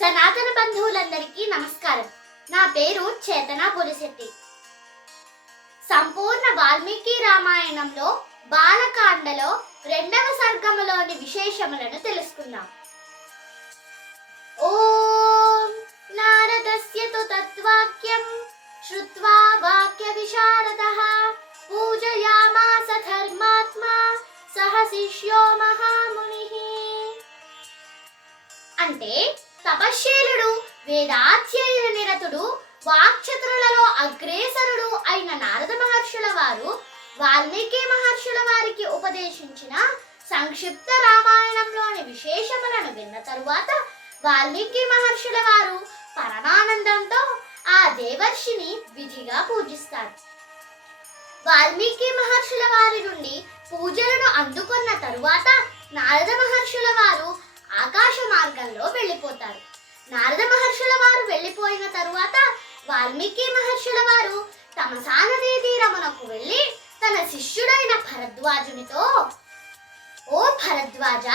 సనాతన బంధువులందరికీ నమస్కారం. నా పేరు చేతన పులిశెట్టి. సంపూర్ణ వాల్మీకి రామాయణంలో బాలకాండలో 2వ సర్గములోని విశేషములను తెలుసుకుందాం. ఓం నారదస్య తు తద్వాక్యం శ్రుత్వా వాక్య విశారదః పూజయామాస ధర్మాత్మా సహ శిష్యో మహామునిః. అంటే తపశ్శీలుడు, వేదాధ్యయన నిరతుడు, వాక్చతురులలో అగ్రేసరుడు అయిన నారద మహర్షుల వారు వాల్మీకి మహర్షుల వారికి ఉపదేశించిన సంక్షిప్త రామాయణంలోని విశేషములను విన్న తరువాత వాల్మీకి మహర్షుల వారు పరమానందంతో ఆ దేవర్షిని విధిగా పూజిస్తారు. వాల్మీకి మహర్షుల వారి నుండి పూజలను అందుకున్న తరువాత నారద మహర్షుల వారు ఆకాశ మార్గంలో వెళ్ళిపోతారు. నారద మహర్షుల వారు వెళ్ళిపోయిన తరువాత వాల్మీకి మహర్షుల వారు తమసా నదీ తీరమునకు వెళ్ళి తన శిష్యుడైన భరద్వాజునితో, ఓ భరద్వాజ,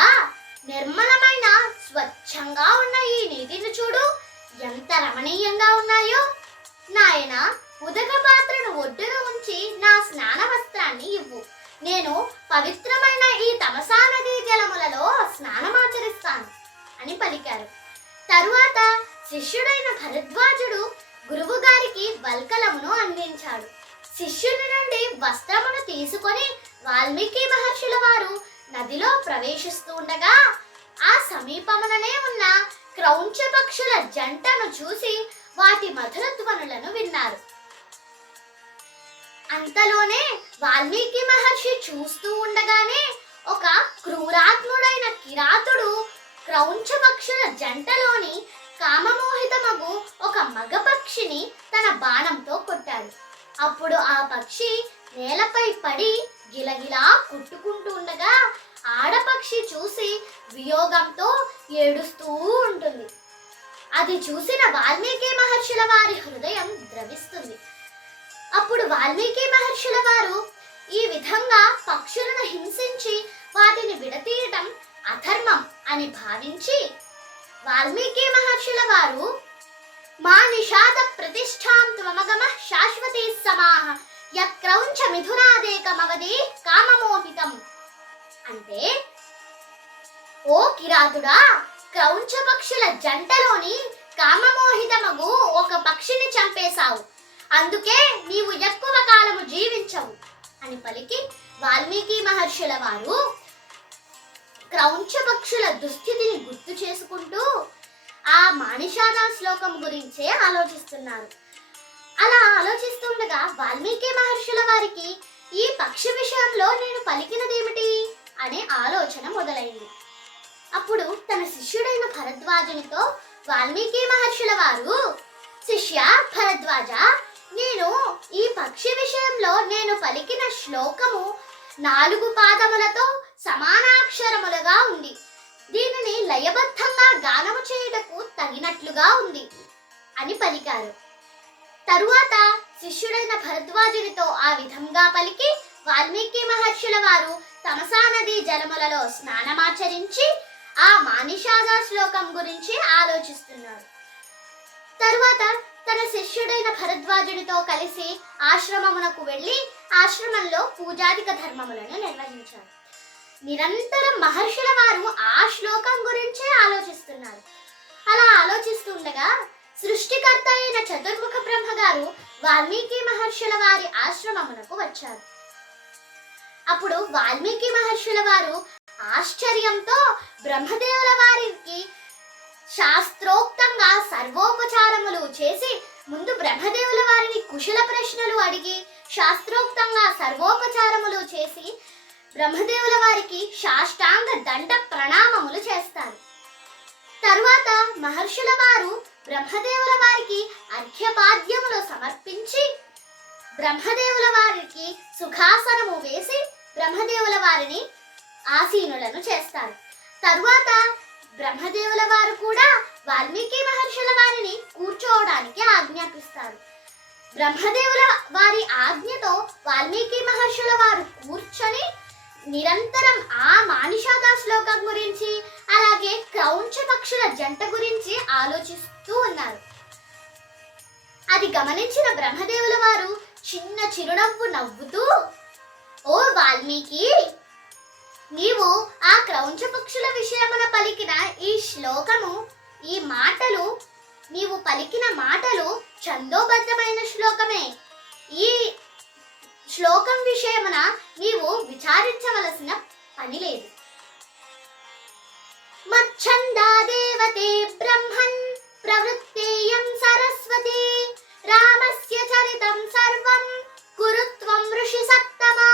నిర్మలమైన స్వచ్ఛంగా ఉన్న ఈ నీటిని చూడు, ఎంత రమణీయంగా ఉన్నాయో. నాయన, ఉదక పాత్రను ఒడ్డున ఉంచి నా స్నాన వస్త్రాన్ని ఇవ్వు. నేను పవిత్రమైన ఈ తమసా నదీ జలములలో స్నానమాచరిస్తాను అని పలికారు. తరువాత శిష్యుడైన భరద్వాజుడు గురువు గారికి వల్కలమును అందించాడు. శిష్యుని నుండి వస్త్రమును తీసుకొని వాల్మీకి మహర్షుల వారు నదిలో ప్రవేశిస్తూ ఉండగా ఆ సమీపముననే ఉన్న క్రౌంచ పక్షుల జంటను చూసి వాటి మధుర ధ్వనులను విన్నారు. అంతలోనే వాల్మీకి మహర్షి చూస్తూ ఉండగానే ఒక క్రూరాత్ముడైన కిరాతుడు క్రౌంచ పక్షుల జంటలోని కామమోహితమగు ఒక మగ పక్షిని తన బాణంతో కొట్టాడు. అప్పుడు ఆ పక్షి నేలపై పడి గిలగిలా కొట్టుకుంటూ ఉండగా ఆడపక్షి చూసి వియోగంతో ఏడుస్తూ ఉంటుంది. అది చూసిన వాల్మీకి మహర్షుల వారి హృదయం ద్రవిస్తుంది. అప్పుడు వాల్మీకి మహర్షుల వారు ఈ విధంగా పక్షులను హింసించి వాటిని విడతీయటం అధర్మం అని భావించి వాల్మీకి మహర్షుల వారు మా నిషాద ప్రతిష్టాం త్వమగమ శాశ్వతీ సమాహ యక్రౌంచ మిథునాదేకమవది కామమోహితం. అంటే, ఓ కిరాతుడా, క్రౌంచ పక్షుల జంటలోని కామమోహితమగు ఒక పక్షిని చంపేశావు, అందుకే నీవు ఎక్కువ కాలము జీవించవు అని పలికి వాల్మీకి మహర్షుల వారు క్రౌంచ పక్షుల దుస్థితిని గుర్తు చేసుకుంటూ ఆ మానిషాద శ్లోకం గురించే ఆలోచిస్తున్నారు. అలా ఆలోచిస్తుండగా వాల్మీకి మహర్షుల వారికి ఈ పక్షి విషయంలో నేను పలికినదేమిటి అనే ఆలోచన మొదలైంది. అప్పుడు తన శిష్యుడైన భరద్వాజునితో వాల్మీకి మహర్షుల వారు, శిష్య భరద్వాజ, నేను ఈ పక్షి విషయంలో నేను పలికిన శ్లోకము 4 పాదములతో సమానాక్షరములుగా ఉంది. దీనిని లయబద్ధంగా గానము చేయుటకు తగినట్లుగా ఉంది అని పలికారు. తరువాత శిష్యుడైన భరద్వాజునితో ఆ విధంగా పలికి వాల్మీకి మహర్షుల వారు తమసా నదీ జలములలో స్నానమాచరించి ఆ మానిషాద శ్లోకం గురించి ఆలోచిస్తున్నారు. తరువాత తన శిష్యుడైన భరద్వాజుడితో కలిసి ఆశ్రమమునకు వెళ్ళి ఆశ్రమంలో పూజాదిక ధర్మములను నిర్వహించారు. నిరంతరం మహర్షుల వారు ఆ శ్లోకం గురించే ఆలోచిస్తున్నారు. అలా ఆలోచిస్తుండగా సృష్టికర్త అయిన చతుర్ముఖ బ్రహ్మగారు వాల్మీకి మహర్షుల వారి ఆశ్రమమునకు వచ్చారు. అప్పుడు వాల్మీకి మహర్షుల వారు ఆశ్చర్యంతో బ్రహ్మదేవుల వారికి శాస్త్రోక్తంగా సర్వోపచారములు చేసి ముందు బ్రహ్మదేవుల వారిని కుశల ప్రశ్నలు అడిగి శాస్త్రోక్తంగా సర్వోపచారములు చేసి బ్రహ్మదేవుల వారికి సాష్టాంగ దండ ప్రణామములు చేస్తారు. తరువాత మహర్షుల వారు బ్రహ్మదేవుల వారికి అర్ఘ్యపాద్యములు సమర్పించి బ్రహ్మదేవుల వారికి సుఖాసనము వేసి బ్రహ్మదేవుల వారిని ఆసీనులను చేస్తారు. తరువాత బ్రహ్మదేవుల వారు కూడా వాల్మీకి మహర్షుల వారిని కూర్చోవడానికి ఆజ్ఞాపిస్తారు. బ్రహ్మదేవుల వారి ఆజ్ఞతో వాల్మీకి మహర్షుల వారు కూర్చొని నిరంతరం ఆ మానిషాద శ్లోకం గురించి అలాగే క్రౌంచ పక్షుల జంట గురించి ఆలోచిస్తూ ఉన్నారు. అది గమనించిన బ్రహ్మదేవుల వారు చిన్న చిరునవ్వు నవ్వుతూ, ఓ వాల్మీకి, నీవు ఆ క్రౌంచ పక్షుల విషయమున పలికిన ఈ శ్లోకము, ఈ మాటలు, నీవు పలికిన మాటలు ఛందోబద్ధమైన శ్లోకమే. ఈ శ్లోకం విషయమున నీవు విచారించవలసిన పని లేదు. మచ్ఛందా దేవతే బ్రహ్మన్ ప్రవృత్తేయం సరస్వతి రామస్య చరితం సర్వం కురుత్వం ఋషి సత్తమా.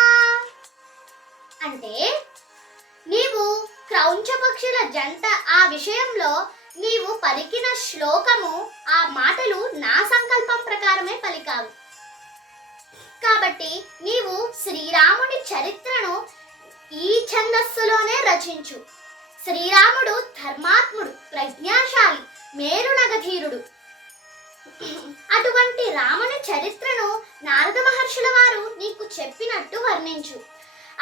అంటే నీవు క్రౌంచ పక్షుల జంట ఆ విషయంలో నీవు పలికిన శ్లోకము, ఆ మాటలు నా సంకల్పం ప్రకారమే పలికావు. కాబట్టి నీవు శ్రీరాముడి చరిత్రను ఈ ఛందస్సులోనే రచించు. శ్రీరాముడు ధర్మాత్ముడు, ప్రజ్ఞాశాలి, మేరునగధీరుడు. అటువంటి రాముని చరిత్రను నారద మహర్షుల వారు నీకు చెప్పినట్టు వర్ణించు.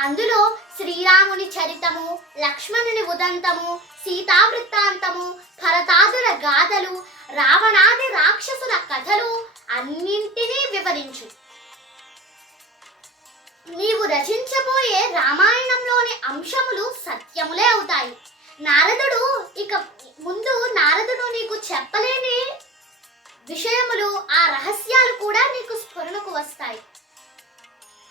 అందులో శ్రీరాముని చరితము, లక్ష్మణుని ఉదంతము, సీతావృత్తాంతము, భరతాదుల గాథలు, రావణాది రాక్షసుల కథలు అన్నింటినీ వివరించు. నీవు రచించబోయే రామాయణంలోని అంశములు సత్యములే అవుతాయి. నారదుడు నీకు చెప్పలేని విషయములు, ఆ రహస్యాలు కూడా నీకు స్ఫురణకు వస్తాయి.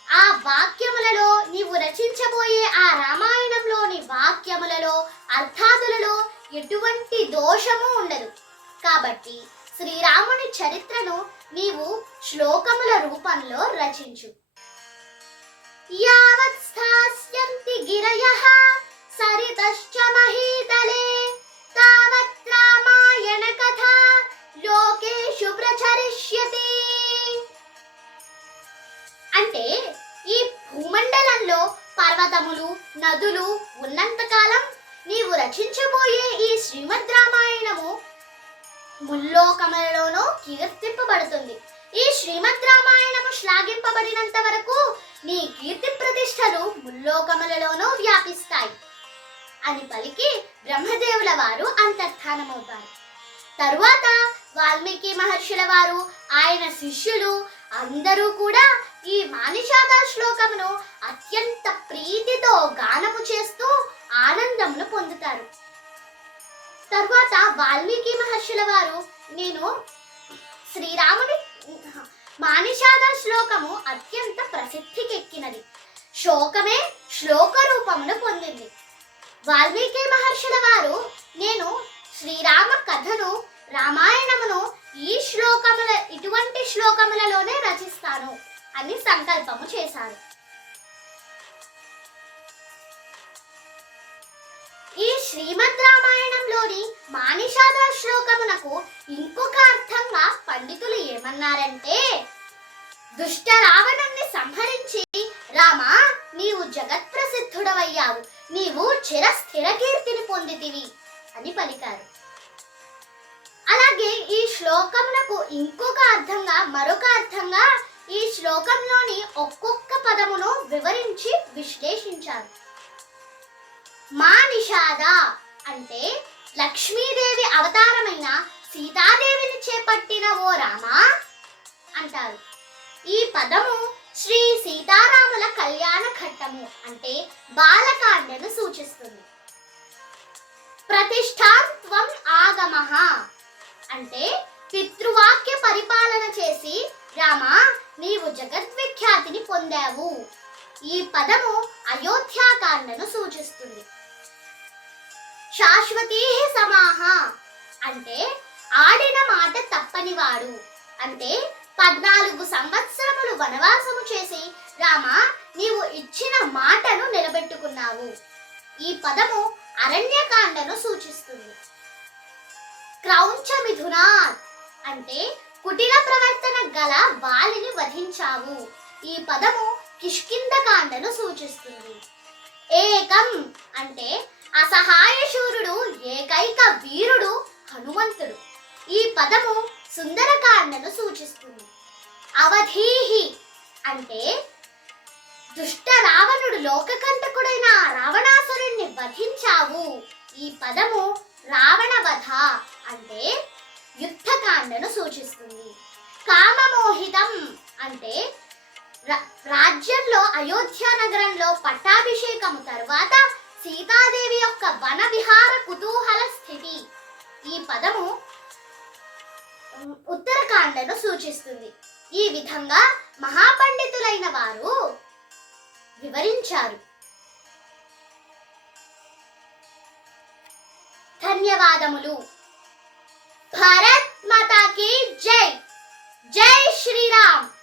ఆ వాక్యములలో, నీవు రచించబోయే ఆ రామాయణంలోని వాక్యములలో, అర్థాదులలో ఎటువంటి దోషము ఉండదు. కాబట్టి శ్రీరాముని చరిత్రను నీవు శ్లోకముల రూపంలో రచించు. యావత్ స్థాస్యంతి గిరయః సరితశ్చ మహీతలే తావత్ రామాయణ కథా లోకేషు ప్రచరిష్యతి. అంటే ఈ భూమండలంలో పర్వతములు, నదులు ఉన్నంతకాలం నీవు రచించబోయే ఈ శ్రీమద్ రామాయణము ముల్లోకములలోనూ కీర్తింపబడుతుంది. ఈ శ్రీమద్ రామాయణము శ్లాఘింపబడినంత వరకు నీ కీర్తి ప్రతిష్టలు ముల్లోకములలోనూ వ్యాపిస్తాయి అని పలికి బ్రహ్మదేవుల వారు అంతర్ధానమవుతారు. తరువాత వాల్మీకి మహర్షుల వారు, ఆయన శిష్యులు అందరూ కూడా ఈ మానిషాద శ్లోకమును అత్యంత ప్రీతితో గానము చేస్తూ ఆనందమును పొందుతారు. తరువాత వాల్మీకి మహర్షుల వారు, నేను శ్రీరాముని మానిషాద శ్లోకము అత్యంత ప్రసిద్ధికెక్కినది, శోకమే శ్లోక రూపమును పొందింది. వాల్మీకి మహర్షుల వారు, నేను శ్రీరామ కథను, రామాయణమును ఇటువంటి శ్లోకములలోనే రచిస్తాను అని సంకల్పము చేశారు. ఈ శ్రీమద్ రామాయణంలోని మానిషాద శ్లోకమునకు ఇంకొక అర్థంగా పండితులు ఏమన్నారంటే, దుష్ట రావణుణ్ణి సంహరించి రామా, నీవు జగత్ ప్రసిద్ధుడవయ్యావు, నీవు చిరస్థిర కీర్తిని పొందితివి అని పలికారు. అలాగే ఈ శ్లోకమునకు ఇంకొక అర్థంగా, మరొక అర్థంగా ఈ శ్లోకంలోని ఒక్కొక్క పదమును వివరించి విశ్లేషించారు. మానిషాద అంటే లక్ష్మీదేవి అవతారమైన సీతాదేవిని చేపట్టిన ఓ రామా అంటారు. ఈ పదము శ్రీ సీతారాముల కళ్యాణ ఘట్టము అంటే బాలకాండను సూచిస్తుంది. ప్రతిష్టాత్వం ఆగమః అంటే పితృవాక్య పరిపాలన చేసి రామా, నీవు జగద్విఖ్యాతిని పొందావు. ఈ పదము అయోధ్యాకాండను సూచిస్తుంది. శాశ్వతీ సమాహ అంటే ఆడిన మాట తప్పనివాడు. అంటే 14 సంవత్సరములు వనవాసము చేసి రామా, నీవు ఇచ్చిన మాటను నిలబెట్టుకున్నావు. ఈ పదము అరణ్యకాండను సూచిస్తుంది. క్రౌంచ మిథునాత్ అంటే కుటిల ప్రవర్తన గల వాలిని వధించావు. ఈ పదము కిష్కింధకాండను సూచిస్తుంది. ఏకం అంటే అసహాయ శూరుడు, ఏకైక వీరుడు హనుమంతుడు. ఈ పదము సుందరకాండను సూచిస్తుంది. అవధీహి అంటే దుష్ట రావణుడు లోకకంటకుడైన రావణాసురుణ్ణి వధించావు. ఈ పదము రావణ వధ అంటే యుద్ధకాండను సూచిస్తుంది. కామమోహితం అంటే రాజ్యంలో అయోధ్య నగరంలో పట్టాభిషేకము తరువాత సీతాదేవి యొక్క వన విహార కుతూహల స్థితి. ఈ పదము ఉత్తరకాండను సూచిస్తుంది. ఈ విధంగా మహాపండితులైన వారు వివరించారు. ధన్యవాదములు. భారత్ మాతా కీ జై. జై శ్రీరామ్.